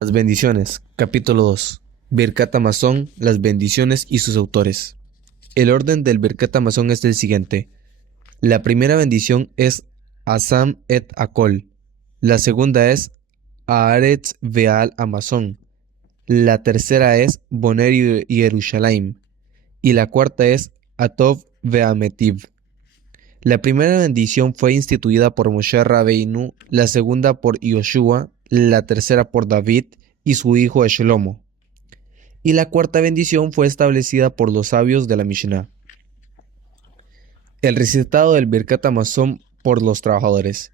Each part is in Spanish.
Las bendiciones, capítulo 2. Birkat Hamazon, las bendiciones y sus autores. El orden del Birkat Hamazon es el siguiente. La primera bendición es Asam et Akol. La segunda es Haaretz Veal Hamazon. La tercera es Boner y Yerushalayim. Y la cuarta es Atov Veametiv. La primera bendición fue instituida por Moshe Rabbeinu, la segunda por Yoshua, la tercera por David y su hijo Shlomo. Y la cuarta bendición fue establecida por los sabios de la Mishnah. El recitado del Birkat Hamazon por los trabajadores.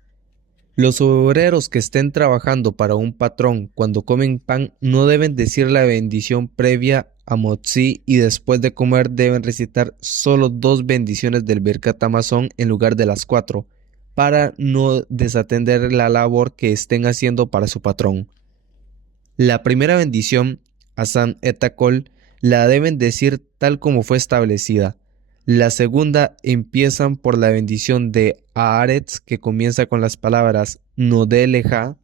Los obreros que estén trabajando para un patrón cuando comen pan no deben decir la bendición previa a Motzi y después de comer deben recitar solo 2 bendiciones del Birkat Hamazon en lugar de las 4, para no desatender la labor que estén haciendo para su patrón. La primera bendición, Asam et Akol, la deben decir tal como fue establecida. La segunda empiezan por la bendición de Haaretz, que comienza con las palabras Nodeh Leja,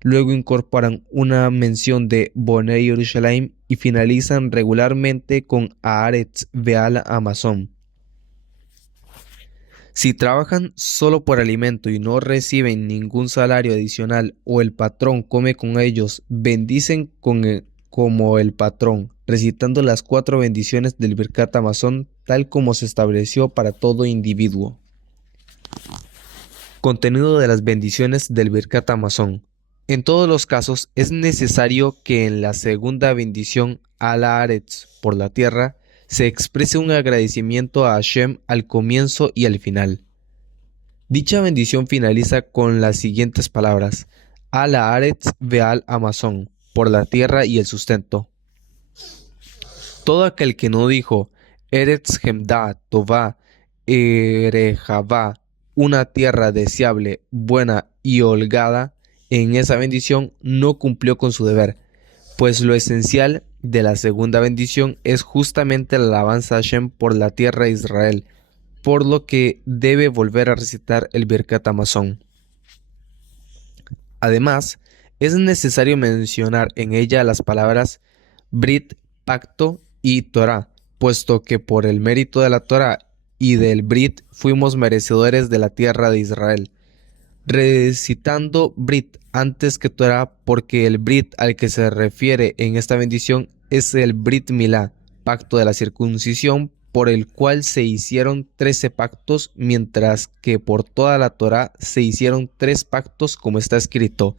luego incorporan una mención de Boner Yerushalayim y finalizan regularmente con Haaretz Veal Hamazon. Si trabajan solo por alimento y no reciben ningún salario adicional o el patrón come con ellos, bendicen como el patrón, recitando las 4 bendiciones del Birkat Hamazon tal como se estableció para todo individuo. Contenido de las bendiciones del Birkat Hamazon. En todos los casos es necesario que en la segunda bendición al Haaretz por la tierra se exprese un agradecimiento a Hashem al comienzo y al final. Dicha bendición finaliza con las siguientes palabras: Al Haaretz Veal Hamazon, por la tierra y el sustento. Todo aquel que no dijo Eretz Hemda Tová Erejavá, una tierra deseable, buena y holgada, en esa bendición no cumplió con su deber, pues lo esencial de la segunda bendición es justamente la alabanza a Hashem por la tierra de Israel, por lo que debe volver a recitar el Birkat Hamazon. Además, es necesario mencionar en ella las palabras Brit, pacto y Torah, puesto que por el mérito de la Torah y del Brit fuimos merecedores de la tierra de Israel, recitando Brit antes que Torah porque el Brit al que se refiere en esta bendición es el Brit Milá, pacto de la circuncisión, por el cual se hicieron 13 pactos, mientras que por toda la Torá se hicieron 3 pactos como está escrito.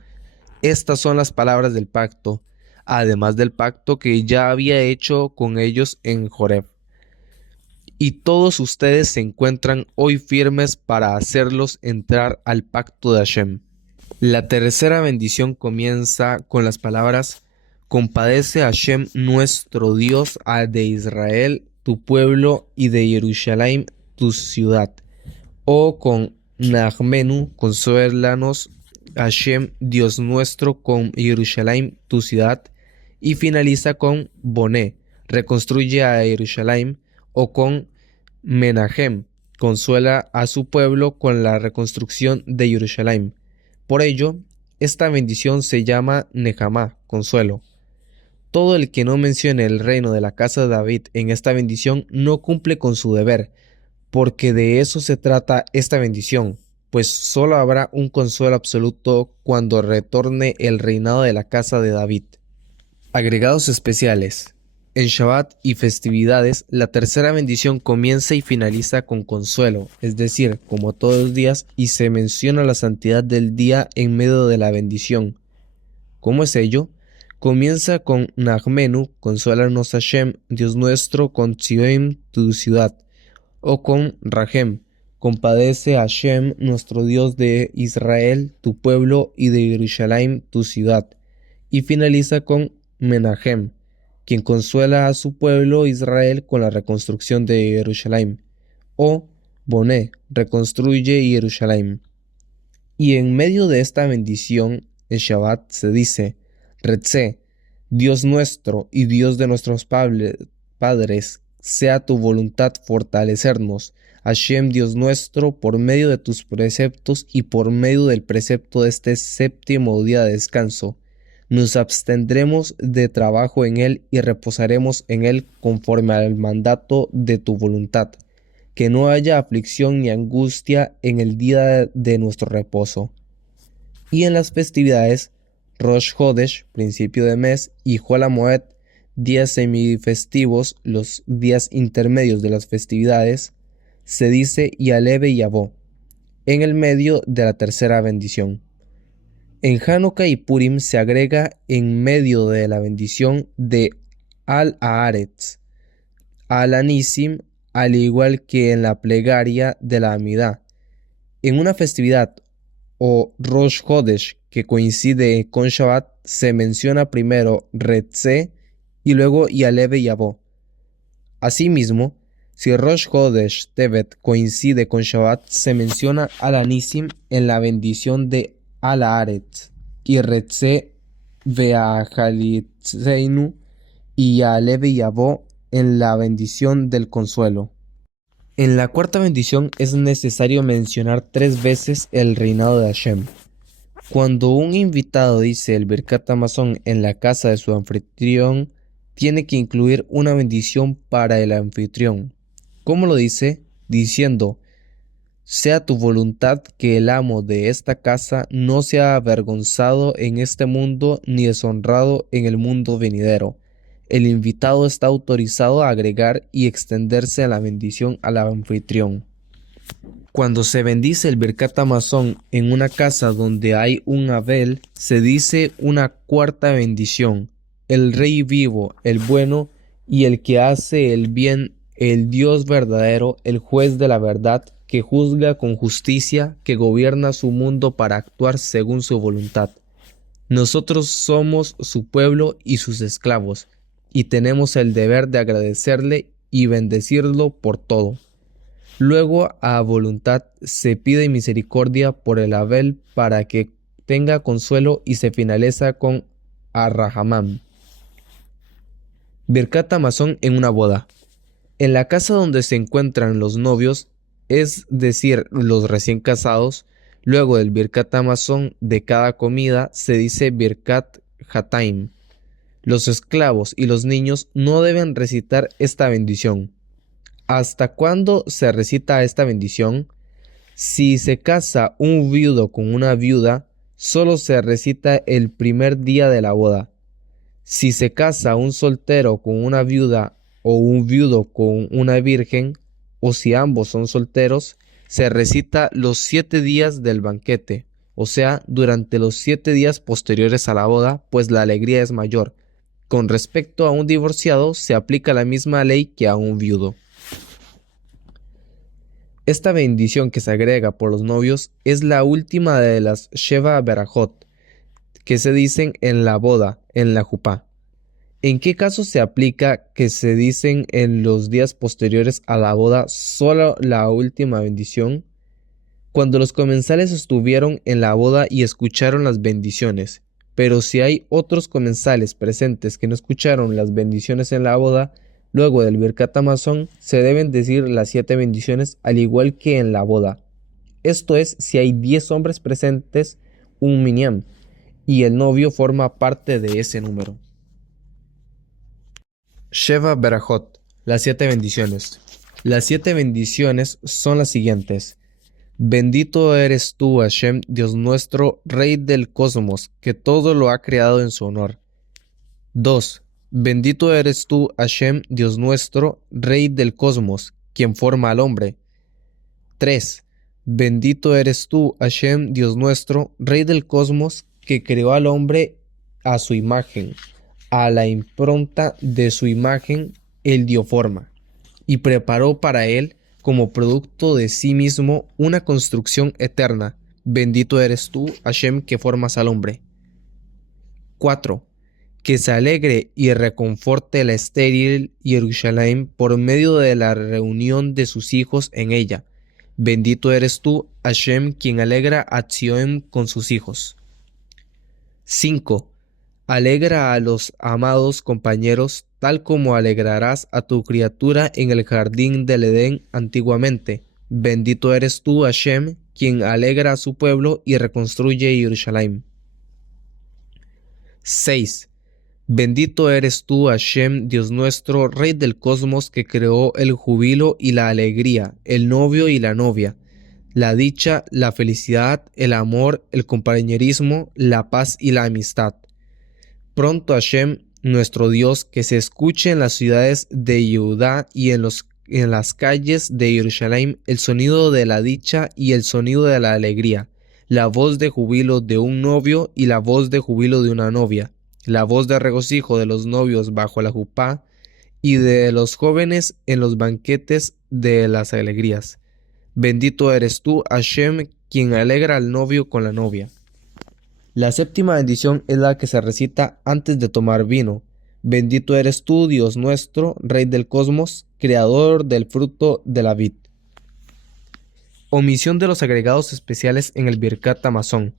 Estas son las palabras del pacto, además del pacto que ya había hecho con ellos en Joreb. Y todos ustedes se encuentran hoy firmes para hacerlos entrar al pacto de Hashem. La tercera bendición comienza con las palabras: Compadece a Hashem nuestro Dios, de Israel tu pueblo y de Jerusalén tu ciudad. O con Nahmenu, consuélanos Hashem Dios nuestro con Jerusalén tu ciudad. Y finaliza con Boné, reconstruye a Jerusalén. O con Menahem, consuela a su pueblo con la reconstrucción de Jerusalén. Por ello, esta bendición se llama Nehamá, consuelo. Todo el que no mencione el reino de la casa de David en esta bendición no cumple con su deber, porque de eso se trata esta bendición, pues solo habrá un consuelo absoluto cuando retorne el reinado de la casa de David. Agregados especiales. En Shabbat y festividades, la tercera bendición comienza y finaliza con consuelo, es decir, como todos los días, y se menciona la santidad del día en medio de la bendición. ¿Cómo es ello? Comienza con Nahmenu, consuélanos Hashem, Dios nuestro, con Tzioim, tu ciudad. O con Rahem, compadece a Hashem, nuestro Dios de Israel, tu pueblo, y de Jerusalén, tu ciudad. Y finaliza con Menahem, quien consuela a su pueblo Israel con la reconstrucción de Jerusalén. O Boné, reconstruye Jerusalén. Y en medio de esta bendición, en Shabbat se dice: Retzé, Dios nuestro y Dios de nuestros padres, sea tu voluntad fortalecernos, Hashem Dios nuestro, por medio de tus preceptos y por medio del precepto de este séptimo día de descanso. Nos abstendremos de trabajo en él y reposaremos en él conforme al mandato de tu voluntad. Que no haya aflicción ni angustia en el día de nuestro reposo. Y en las festividades, Rosh Hodesh, principio de mes, y Jol Moed, días semifestivos, los días intermedios de las festividades, se dice Yaleve y Yabó, en el medio de la tercera bendición. En Hanukkah y Purim se agrega en medio de la bendición de Al-Haaretz, Al-Anisim, al igual que en la plegaria de la Amidá. En una festividad o Rosh Hodesh que coincide con Shabbat, se menciona primero Retzé y luego Yaleve y Yabó. Asimismo, si Rosh Hodesh Tevet coincide con Shabbat, se menciona Al-Anisim en la bendición de Al-Haaretz y Retzé Ve'achalitzeinu y Yaleve y Yabó en la bendición del consuelo. En la cuarta bendición es necesario mencionar 3 veces el reinado de Hashem. Cuando un invitado dice el Birkat Hamazon en la casa de su anfitrión, tiene que incluir una bendición para el anfitrión. ¿Cómo lo dice? Diciendo: sea tu voluntad que el amo de esta casa no sea avergonzado en este mundo ni deshonrado en el mundo venidero. El invitado está autorizado a agregar y extenderse la bendición al anfitrión. Cuando se bendice el Birkat Hamazon en una casa donde hay un Abel, se dice una cuarta bendición: el Rey vivo, el bueno y el que hace el bien, el Dios verdadero, el juez de la verdad, que juzga con justicia, que gobierna su mundo para actuar según su voluntad. Nosotros somos su pueblo y sus esclavos, y tenemos el deber de agradecerle y bendecirlo por todo. Luego, a voluntad, se pide misericordia por el Abel para que tenga consuelo y se finaliza con Arrahamam. Birkat Hamazon en una boda. En la casa donde se encuentran los novios, es decir, los recién casados, luego del Birkat Hamazon de cada comida se dice Birkat Hataim. Los esclavos y los niños no deben recitar esta bendición. ¿Hasta cuándo se recita esta bendición? Si se casa un viudo con una viuda, solo se recita el primer día de la boda. Si se casa un soltero con una viuda o un viudo con una virgen, o si ambos son solteros, se recita los 7 días del banquete, o sea, durante los 7 días posteriores a la boda, pues la alegría es mayor. Con respecto a un divorciado, se aplica la misma ley que a un viudo. Esta bendición que se agrega por los novios es la última de las Sheva Berajot, que se dicen en la boda, en la jupá. ¿En qué caso se aplica que se dicen en los días posteriores a la boda solo la última bendición? Cuando los comensales estuvieron en la boda y escucharon las bendiciones, pero si hay otros comensales presentes que no escucharon las bendiciones en la boda, luego del Birkat Hamazon se deben decir las 7 bendiciones al igual que en la boda. Esto es si hay 10 hombres presentes, un minyan, y el novio forma parte de ese número. Sheva Berajot, las 7 bendiciones. Las 7 bendiciones son las siguientes. Bendito eres tú, Hashem, Dios nuestro, Rey del cosmos, que todo lo ha creado en su honor. 2. Bendito eres tú, Hashem, Dios nuestro, Rey del cosmos, quien forma al hombre. 3. Bendito eres tú, Hashem, Dios nuestro, Rey del cosmos, que creó al hombre a su imagen, a la impronta de su imagen, él dio forma, y preparó para él, como producto de sí mismo, una construcción eterna. Bendito eres tú, Hashem, que formas al hombre. 4. Que se alegre y reconforte la estéril Jerusalén por medio de la reunión de sus hijos en ella. Bendito eres tú, Hashem, quien alegra a Sion con sus hijos. 5. Alegra a los amados compañeros, tal como alegrarás a tu criatura en el jardín del Edén antiguamente. Bendito eres tú, Hashem, quien alegra a su pueblo y reconstruye Jerusalén. 6. Bendito eres tú, Hashem, Dios nuestro, Rey del cosmos, que creó el júbilo y la alegría, el novio y la novia, la dicha, la felicidad, el amor, el compañerismo, la paz y la amistad. Pronto, Hashem, nuestro Dios, que se escuche en las ciudades de Judá y en las calles de Jerusalén el sonido de la dicha y el sonido de la alegría, la voz de júbilo de un novio y la voz de júbilo de una novia, la voz de regocijo de los novios bajo la jupá y de los jóvenes en los banquetes de las alegrías. Bendito eres tú, Hashem, quien alegra al novio con la novia. La séptima bendición es la que se recita antes de tomar vino. Bendito eres tú, Dios nuestro, Rey del cosmos, creador del fruto de la vid. Omisión de los agregados especiales en el Birkat Hamazon.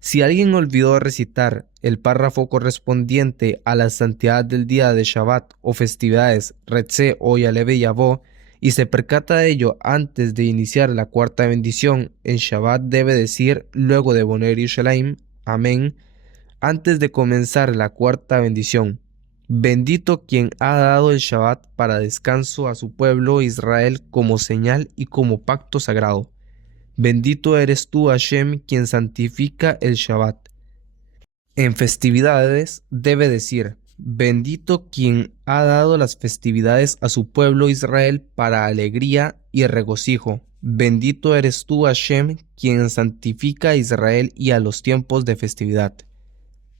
Si alguien olvidó recitar el párrafo correspondiente a la santidad del día de Shabbat o festividades Retzé o Yaleve Yavó y se percata de ello antes de iniciar la cuarta bendición, en Shabbat debe decir, luego de Boner Yerushalayim, Amén, antes de comenzar la cuarta bendición. Bendito quien ha dado el Shabbat para descanso a su pueblo Israel como señal y como pacto sagrado. Bendito eres tú, Hashem, quien santifica el Shabbat. En festividades debe decir, bendito quien ha dado las festividades a su pueblo Israel para alegría y regocijo. Bendito eres tú, Hashem, quien santifica a Israel y a los tiempos de festividad.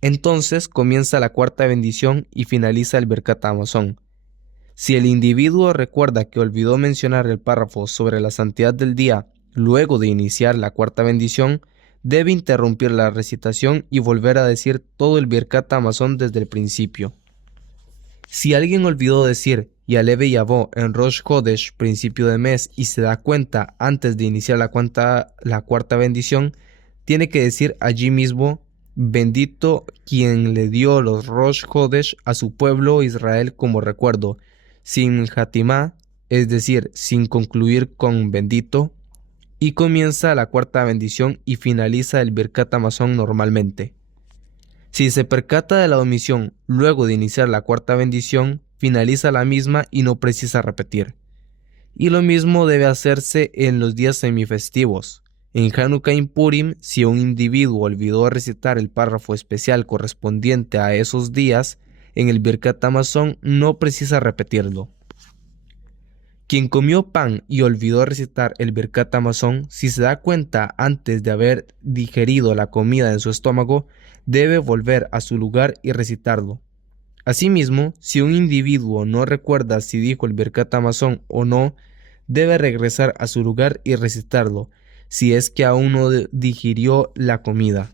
Entonces comienza la cuarta bendición y finaliza el Birkat Hamazon. Si el individuo recuerda que olvidó mencionar el párrafo sobre la santidad del día luego de iniciar la cuarta bendición, debe interrumpir la recitación y volver a decir todo el Birkat Hamazon desde el principio. Si alguien olvidó decir Yaleve Yavó en Rosh Chodesh, principio de mes, y se da cuenta antes de iniciar la cuarta bendición, tiene que decir allí mismo, bendito quien le dio los Rosh Chodesh a su pueblo Israel como recuerdo, sin Hatimá, es decir, sin concluir con bendito, y comienza la cuarta bendición y finaliza el Birkat Hamazon normalmente. Si se percata de la omisión luego de iniciar la cuarta bendición, finaliza la misma y no precisa repetir. Y lo mismo debe hacerse en los días semifestivos. En Hanukkah y Purim, si un individuo olvidó recitar el párrafo especial correspondiente a esos días, en el Birkat Hamazon no precisa repetirlo. Quien comió pan y olvidó recitar el Birkat Hamazon, si se da cuenta antes de haber digerido la comida en su estómago, debe volver a su lugar y recitarlo. Asimismo, si un individuo no recuerda si dijo el Birkat Hamazon o no, debe regresar a su lugar y recitarlo, si es que aún no digirió la comida.